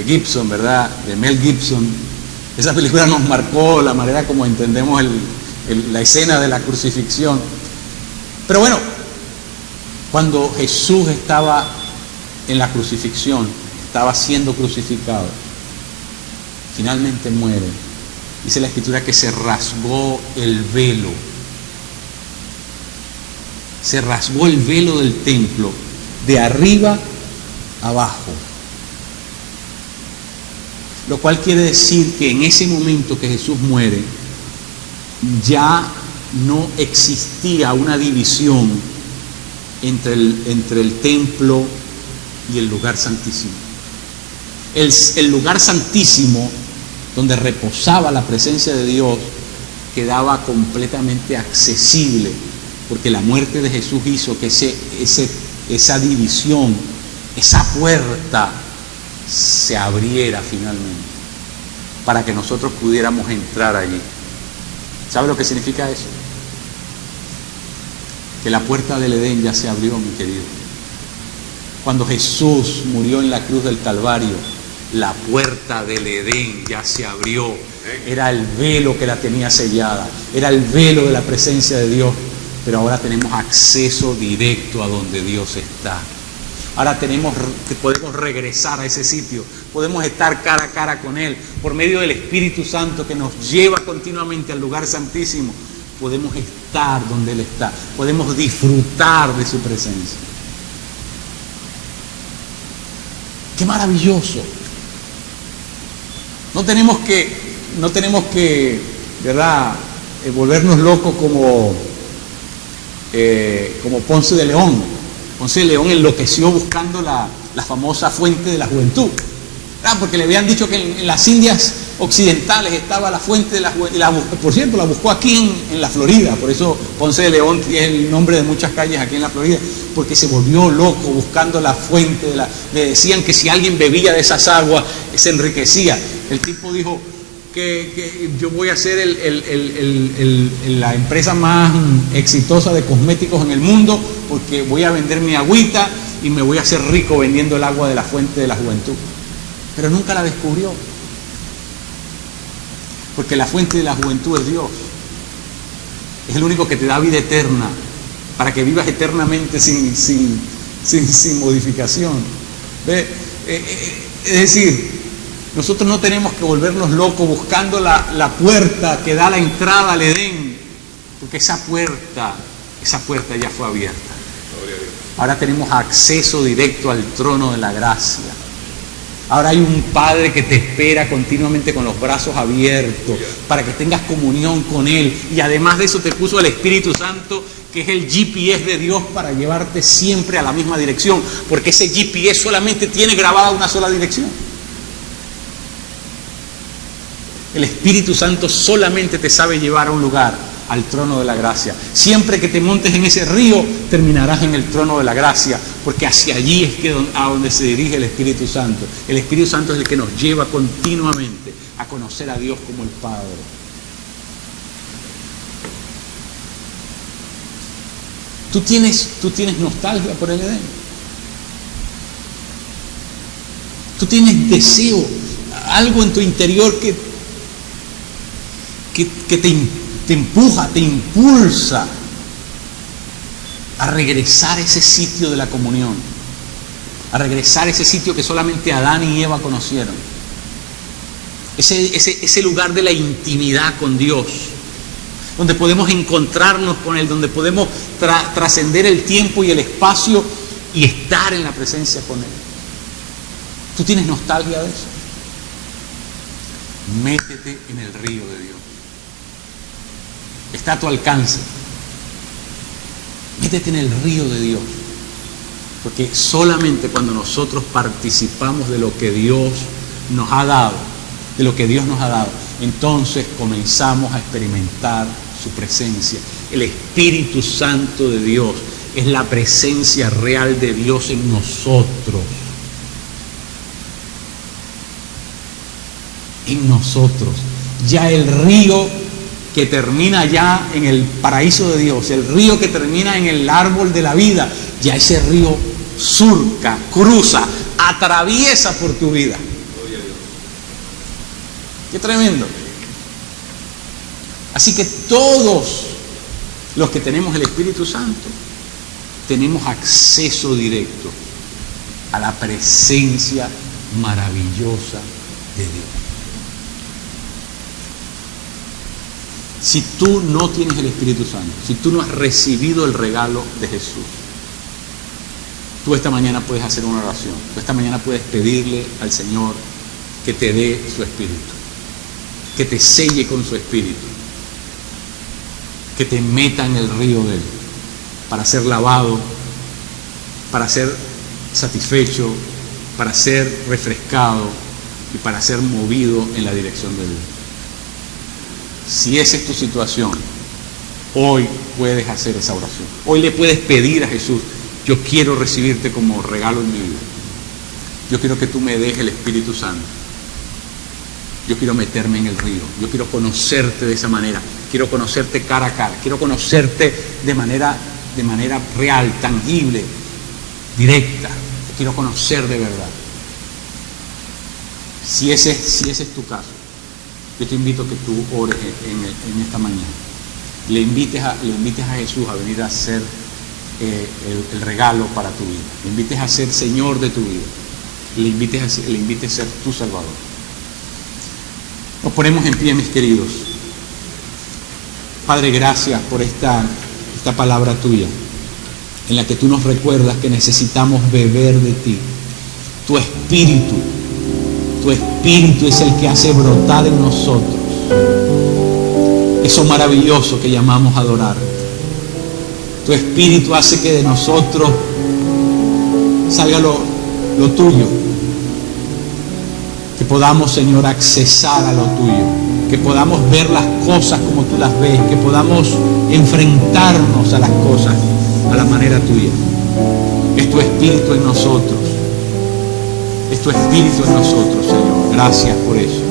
Gibson, ¿verdad? De Mel Gibson. Esa película nos marcó la manera como entendemos la escena de la crucifixión. Pero bueno, cuando Jesús estaba en la crucifixión, estaba siendo crucificado, finalmente muere. Dice la Escritura que se rasgó el velo. Se rasgó el velo del templo de arriba abajo. Lo cual quiere decir que en ese momento que Jesús muere, ya no existía una división entre el templo y el lugar santísimo. El lugar santísimo, donde reposaba la presencia de Dios, quedaba completamente accesible, porque la muerte de Jesús hizo que esa división, esa puerta se abriera finalmente, para que nosotros pudiéramos entrar allí. ¿Sabe lo que significa eso? Que la puerta del Edén ya se abrió, mi querido. Cuando Jesús murió en la cruz del Calvario, la puerta del Edén ya se abrió. Era el velo que la tenía sellada, era el velo de la presencia de Dios, pero ahora tenemos acceso directo a donde Dios está. Ahora podemos regresar a ese sitio, podemos estar cara a cara con Él, por medio del Espíritu Santo que nos lleva continuamente al lugar santísimo. Podemos estar donde Él está, podemos disfrutar de su presencia. ¡Qué maravilloso! No tenemos que, ¿verdad?, volvernos locos como Ponce de León. Ponce de León enloqueció buscando la famosa fuente de la juventud, ¿verdad? Porque le habían dicho que en las Indias occidentales estaba la fuente de la juventud. Por cierto, la buscó aquí en la Florida. Por eso Ponce de León es el nombre de muchas calles aquí en la Florida, porque se volvió loco buscando la fuente le decían que si alguien bebía de esas aguas se enriquecía. El tipo dijo que yo voy a ser la empresa más exitosa de cosméticos en el mundo, porque voy a vender mi agüita y me voy a hacer rico vendiendo el agua de la fuente de la juventud. pero nunca la descubrió. Porque la fuente de la juventud es Dios. Es el único que te da vida eterna, para que vivas eternamente sin modificación. ¿Ve? Es decir, nosotros no tenemos que volvernos locos buscando la puerta que da la entrada al Edén, porque esa puerta ya fue abierta. Ahora tenemos acceso directo al trono de la gracia. Ahora hay un Padre que te espera continuamente con los brazos abiertos para que tengas comunión con Él. Y además de eso te puso el Espíritu Santo, que es el GPS de Dios para llevarte siempre a la misma dirección, porque ese GPS solamente tiene grabada una sola dirección. El Espíritu Santo solamente te sabe llevar a un lugar, al trono de la gracia. Siempre que te montes en ese río, terminarás en el trono de la gracia, porque hacia allí es a donde se dirige el Espíritu Santo. El Espíritu Santo es el que nos lleva continuamente a conocer a Dios como el Padre. ¿Tú tienes nostalgia por el Edén? ¿Tú tienes deseo, algo en tu interior que te empuja, te impulsa a regresar a ese sitio de la comunión, a regresar a ese sitio que solamente Adán y Eva conocieron, ese lugar de la intimidad con Dios, donde podemos encontrarnos con Él, donde podemos trascender el tiempo y el espacio y estar en la presencia con Él? ¿Tú tienes nostalgia de eso? Métete en el río de Dios. Está a tu alcance. Métete en el río de Dios. Porque solamente cuando nosotros participamos de lo que Dios nos ha dado, entonces comenzamos a experimentar su presencia. El Espíritu Santo de Dios es la presencia real de Dios en nosotros. En nosotros. Ya el río que termina ya en el paraíso de Dios, el río que termina en el árbol de la vida, ya ese río surca, cruza, atraviesa por tu vida. ¡Qué tremendo! Así que todos los que tenemos el Espíritu Santo tenemos acceso directo a la presencia maravillosa de Dios. Si tú no tienes el Espíritu Santo, si tú no has recibido el regalo de Jesús, tú esta mañana puedes hacer una oración. Tú esta mañana puedes pedirle al Señor que te dé su Espíritu, que te selle con su Espíritu, que te meta en el río de Él, para ser lavado, para ser satisfecho, para ser refrescado y para ser movido en la dirección de Dios. Si esa es tu situación, hoy puedes hacer esa oración. Hoy le puedes pedir a Jesús: yo quiero recibirte como regalo en mi vida. Yo quiero que tú me des el Espíritu Santo. Yo quiero meterme en el río. Yo quiero conocerte de esa manera. Quiero conocerte cara a cara. Quiero conocerte de manera real, tangible, directa. Te quiero conocer de verdad. Si ese es tu caso, yo te invito a que tú ores en esta mañana. Le invites a Jesús a venir a ser el regalo para tu vida. Le invites a ser Señor de tu vida. Le invites a ser tu Salvador. Nos ponemos en pie, mis queridos. Padre, gracias por esta palabra tuya, en la que tú nos recuerdas que necesitamos beber de ti. Tu Espíritu es el que hace brotar en nosotros eso maravilloso que llamamos adorar. Tu Espíritu hace que de nosotros salga lo tuyo, que podamos, Señor, accesar a lo tuyo, que podamos ver las cosas como tú las ves, que podamos enfrentarnos a las cosas a la manera tuya. Es tu Espíritu en nosotros. Es tu Espíritu en nosotros, Señor. Gracias por eso.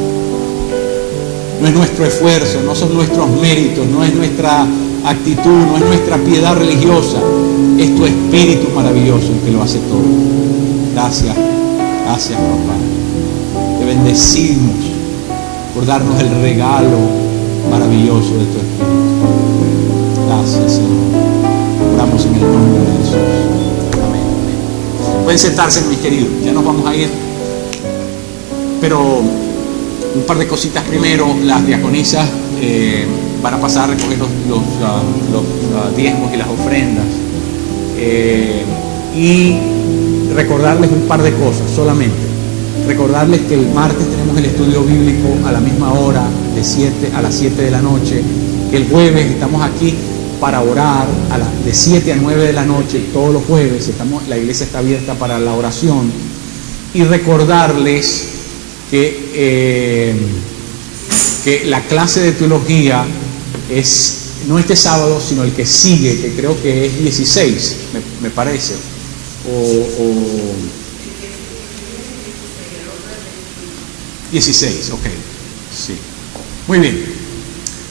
No es nuestro esfuerzo, no son nuestros méritos, no es nuestra actitud, no es nuestra piedad religiosa. Es tu Espíritu maravilloso el que lo hace todo. Gracias, papá. bendecimos por darnos el regalo maravilloso de tu Espíritu. Gracias, Señor. Oramos en el nombre de Jesús. Amén. Pueden sentarse, mis queridos. Ya nos vamos a ir. Pero un par de cositas primero. Las diaconisas van a pasar a recoger los diezmos y las ofrendas. Y recordarles un par de cosas solamente. Recordarles que el martes tenemos el estudio bíblico a la misma hora, a las 7 de la noche. El jueves estamos aquí para orar de 7 a 9 de la noche, todos los jueves. La iglesia está abierta para la oración. Y recordarles que la clase de teología no este sábado, sino el que sigue, que creo que es 16, me parece. O 16, ok. Sí. Muy bien.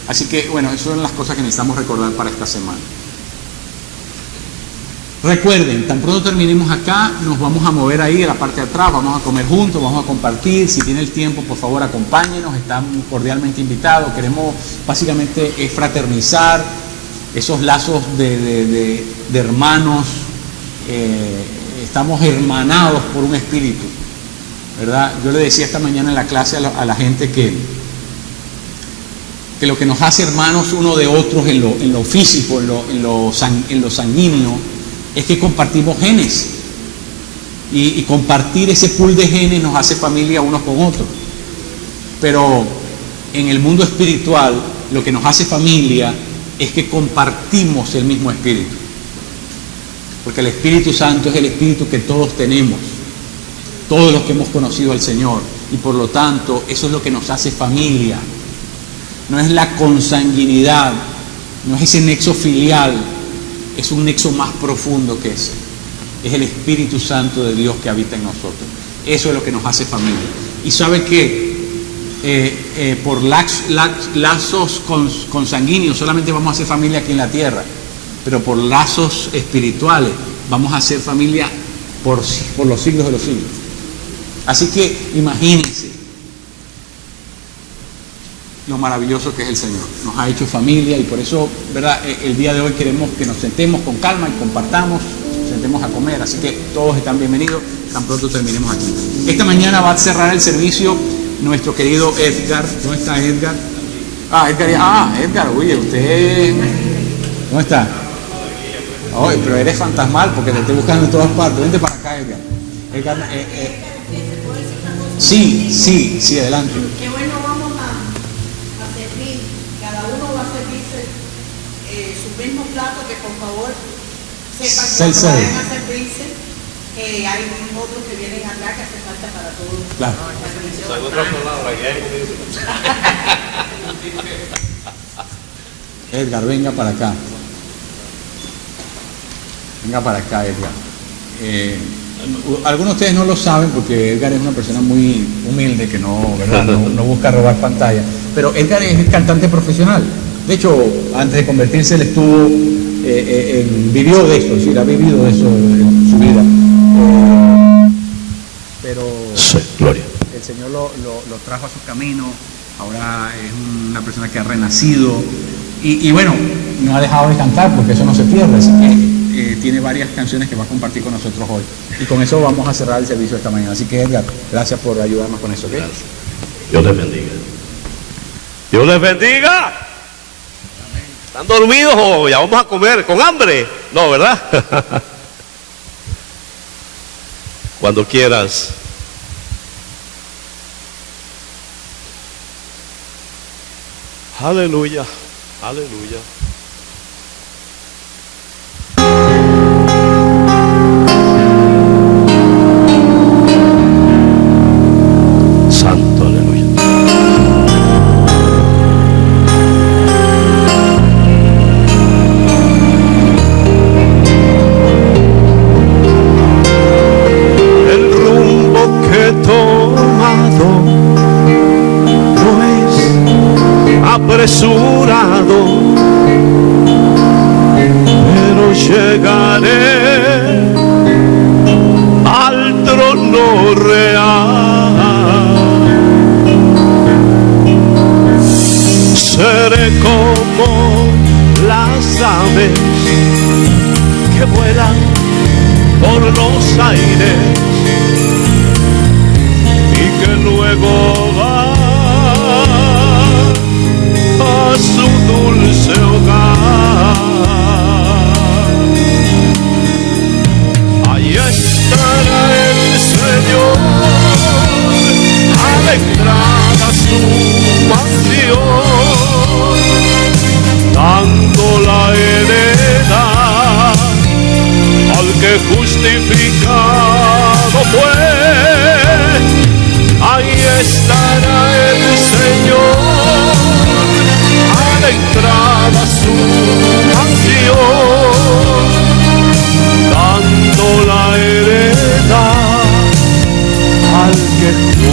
Así que, bueno, esas son las cosas que necesitamos recordar para esta semana. Recuerden, tan pronto terminemos acá, nos vamos a mover ahí a la parte de atrás, vamos a comer juntos, vamos a compartir. Si tiene el tiempo, por favor, acompáñenos, están cordialmente invitados. Queremos básicamente fraternizar esos lazos de hermanos. Estamos hermanados por un espíritu, ¿verdad? Yo le decía esta mañana en la clase a la gente que lo que nos hace hermanos uno de otros en lo físico, en lo sanguíneo, es que compartimos genes, y compartir ese pool de genes nos hace familia unos con otros. Pero en el mundo espiritual lo que nos hace familia es que compartimos el mismo espíritu, porque el Espíritu Santo es el espíritu que todos tenemos, todos los que hemos conocido al Señor, y por lo tanto eso es lo que nos hace familia. No es la consanguinidad, no es ese nexo filial, es un nexo más profundo que ese. Es el Espíritu Santo de Dios que habita en nosotros. Eso es lo que nos hace familia. Y sabe que por lazos consanguíneos solamente vamos a hacer familia aquí en la tierra, pero por lazos espirituales vamos a hacer familia por los siglos de los siglos. Así que imagínense lo maravilloso que es el Señor. Nos ha hecho familia, y por eso, ¿verdad? El día de hoy queremos que nos sentemos con calma y compartamos, nos sentemos a comer. Así que todos están bienvenidos tan pronto terminemos aquí. Esta mañana va a cerrar el servicio nuestro querido Edgar. ¿Dónde está Edgar? Edgar, oye, usted... ¿Dónde está? Oye, pero eres fantasmal porque te estoy buscando en todas partes. Vente para acá, Edgar. Edgar, sí, adelante. Qué bueno, vamos a servir. Cada uno va a servirse su mismo plato, que por favor sepan que cuando vayan a servirse, que hay otros que vienen acá que hace falta para todos. Claro. Edgar, venga para acá. Venga para acá, Edgar. Algunos de ustedes no lo saben porque Edgar es una persona muy humilde que no busca robar pantalla. Pero Edgar es el cantante profesional. De hecho, antes de convertirse, él estuvo, vivió de eso, es decir, ha vivido de eso en su vida. Pero sí, gloria. El Señor lo trajo a su camino. Ahora es una persona que ha renacido. Y bueno, no ha dejado de cantar porque eso no se pierde. Así que tiene varias canciones que va a compartir con nosotros hoy. Y con eso vamos a cerrar el servicio esta mañana. Así que, Edgar, gracias por ayudarnos con eso. ¿Okay? Gracias. Dios les bendiga. Dios les bendiga. ¿Están dormidos o ya vamos a comer con hambre? No, ¿verdad? Cuando quieras. Aleluya, aleluya. Santo, aleluya. El rumbo que he tomado no es apresurado, pero llegaré al trono real.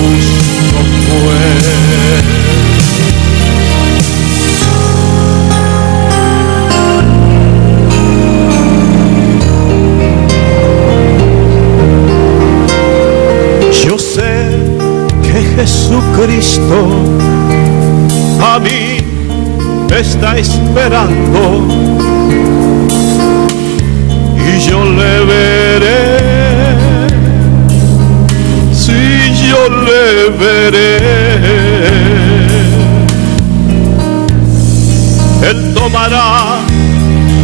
justo fue. Yo sé que Jesucristo a mí me está esperando y yo le veré, sí, yo le veré. Él tomará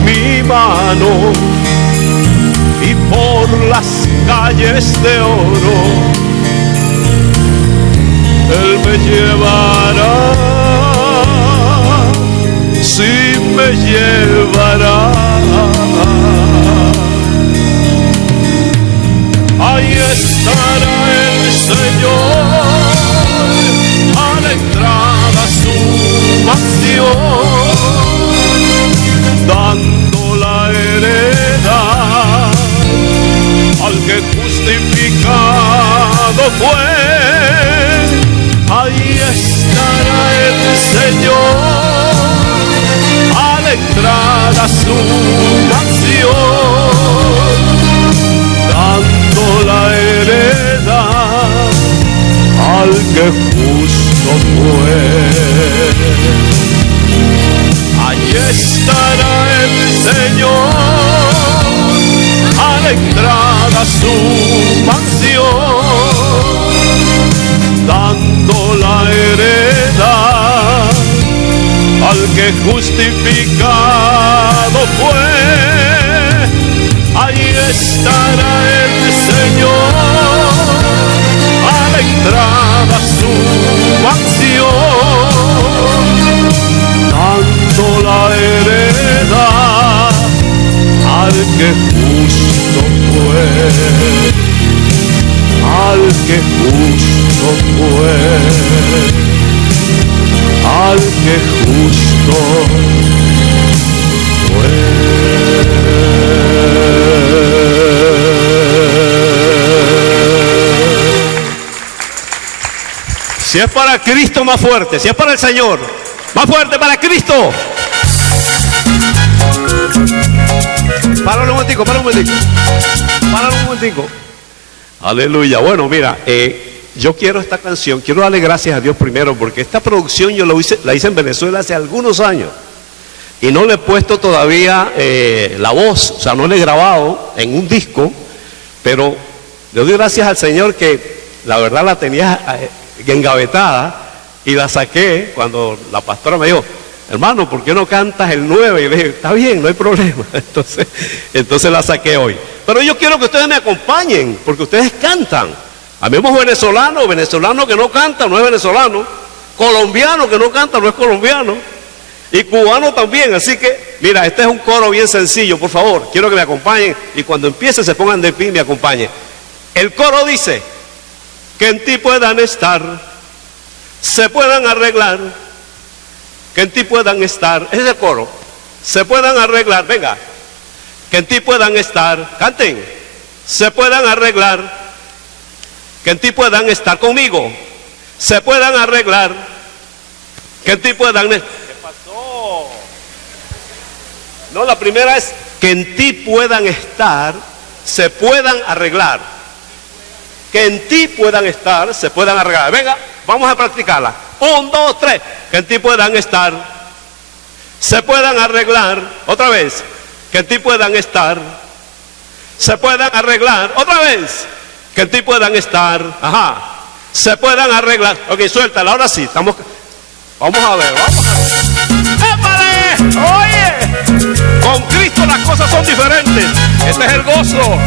mi mano y por las calles de oro Él me llevará, sí me llevará. Ahí estará el Señor a la entrada a su mansión, dando la heredad al que justificado fue. Ahí estará el Señor a la entrada a su mansión, dando la heredad al que justo fue. Allí estará el Señor a la entrada a su mansión, dando la heredad al que justificado fue. Ahí estará el Señor a la entrada a su mansión, dando la heredad al que justo fue, al que justo fue, al que justo fue. Si es para Cristo, más fuerte. Si es para el Señor, más fuerte para Cristo. Páralo un momentico, páralo un momentico. Páralo un momentico. Aleluya. Bueno, mira, yo quiero esta canción, quiero darle gracias a Dios primero, porque esta producción yo la hice en Venezuela hace algunos años y no le he puesto todavía la voz, o sea, no le he grabado en un disco, pero le doy gracias al Señor que la verdad la tenía engavetada y la saqué cuando la pastora me dijo: hermano, ¿por qué no cantas el 9? Y le dije: está bien, no hay problema. Entonces la saqué hoy. Pero yo quiero que ustedes me acompañen, porque ustedes cantan. Habemos venezolanos, venezolano que no canta no es venezolano, colombiano que no canta no es colombiano, y cubano también. Así que, mira, este es un coro bien sencillo, por favor, quiero que me acompañen, y cuando empiece se pongan de pie y me acompañen. El coro dice: que en ti puedan estar, se puedan arreglar, que en ti puedan estar, ese es el coro, se puedan arreglar, venga, que en ti puedan estar, canten, se puedan arreglar, que en ti puedan estar conmigo, se puedan arreglar, que en ti puedan... ¿Qué pasó? No, la primera es que en ti puedan estar, se puedan arreglar, que en ti puedan estar, se puedan arreglar. Venga, vamos a practicarla. 1, 2, 3. Que en ti puedan estar, se puedan arreglar. Otra vez. Que en ti puedan estar, se puedan arreglar. Otra vez. Que en ti puedan estar. Ajá. Se puedan arreglar. Ok, suéltala. Ahora sí. Vamos a ver. ¡Épale! Oye. Con Cristo las cosas son diferentes. Este es el gozo.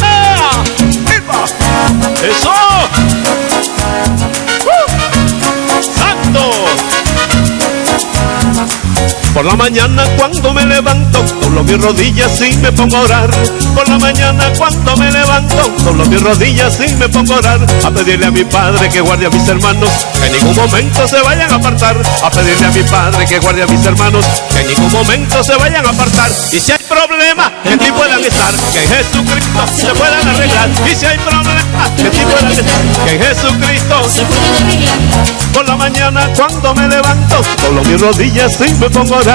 ¡Ah! ¡Viva! ¡Eso! ¡Santo! Por la mañana cuando me levanto, doblo mis rodillas y me pongo a orar. Por la mañana cuando me levanto, doblo mis rodillas y me pongo a orar. A pedirle a mi Padre que guarde a mis hermanos, que en ningún momento se vayan a apartar. A pedirle a mi Padre que guarde a mis hermanos, que en ningún momento se vayan a apartar. Y si hay problemas, que en ti puedan estar, que en Jesucristo se puedan arreglar. Y si hay problemas, que en ti puedan estar, que en Jesucristo se puedan arreglar. Por la mañana cuando me levanto, doblo mis rodillas y me pongo a orar.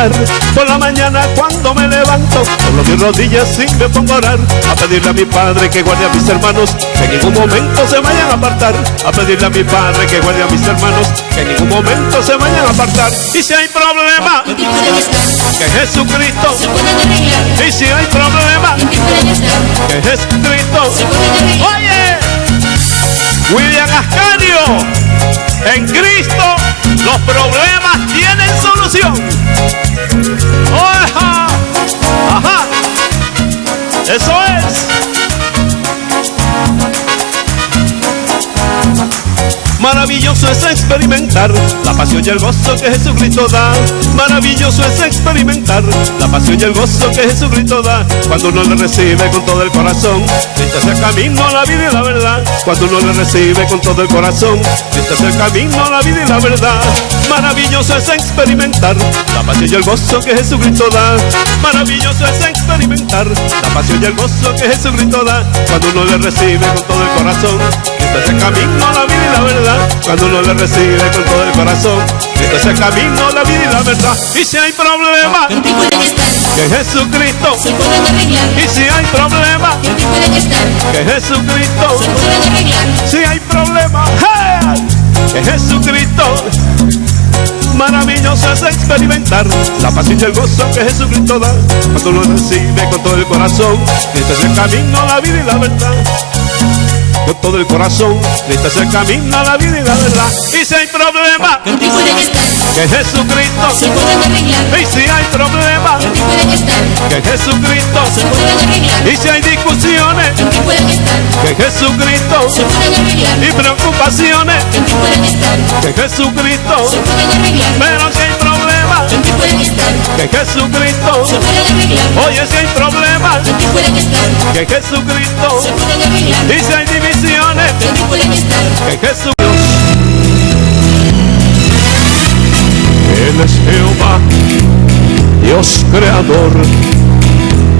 Por la mañana cuando me levanto, doblo mis rodillas y me pongo a orar. A pedirle a mi Padre que guarde a mis hermanos, que en ningún momento se vayan a apartar. A pedirle a mi Padre que guarde a mis hermanos, que en ningún momento se vayan a apartar. Y si hay problema, que Jesucristo se puede arreglar. Y si hay problema, que Jesucristo se puede arreglar. Oye, William Ascanio, en Cristo los problemas tienen solución. Ajá, ajá, eso es. Maravilloso es experimentar la pasión y el gozo que Jesucristo da. Maravilloso es experimentar la pasión y el gozo que Jesucristo da. Cuando uno le recibe con todo el corazón, Cristo es el camino, la vida y la verdad. Cuando uno le recibe con todo el corazón, Cristo es el camino, la vida y la verdad. Maravilloso es experimentar la pasión y el gozo que Jesucristo da. Maravilloso es experimentar la pasión y el gozo que Jesucristo da. Cuando uno le recibe con todo el corazón, Cristo es el camino, la vida y la verdad. Cuando uno le recibe con todo el corazón, Cristo es el camino, la vida y la verdad. Y si hay problema, que Jesucristo se puede arreglar. Y si hay problema, que Jesucristo se puede arreglar. Si hay problema, ¡hey! Que Jesucristo. Maravilloso es experimentar la pasión y el gozo que Jesucristo da. Cuando lo recibe con todo el corazón, Cristo es el camino, la vida y la verdad. Con todo el corazón, Cristo es el camino, la vida y la verdad. Y si hay problema, que Jesucristo se puede arreglar. Y si hay problema, que Jesucristo se puede arreglar. Y si hay discusiones, que Jesucristo se puede arreglar. Y preocupaciones, que Jesucristo se puede arreglar. Pero si hay problemas, que Jesucristo se puede arreglar. Oye, si hay problemas, que Jesucristo se puede arreglar. Y si hay divisiones, que Jesucristo. Él es Jehová, Dios creador.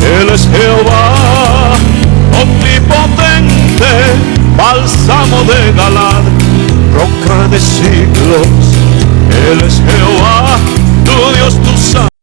Él es Jehová, omnipotente, bálsamo de Galad, roca de siglos. Él es Jehová, tu Dios, tu Santo.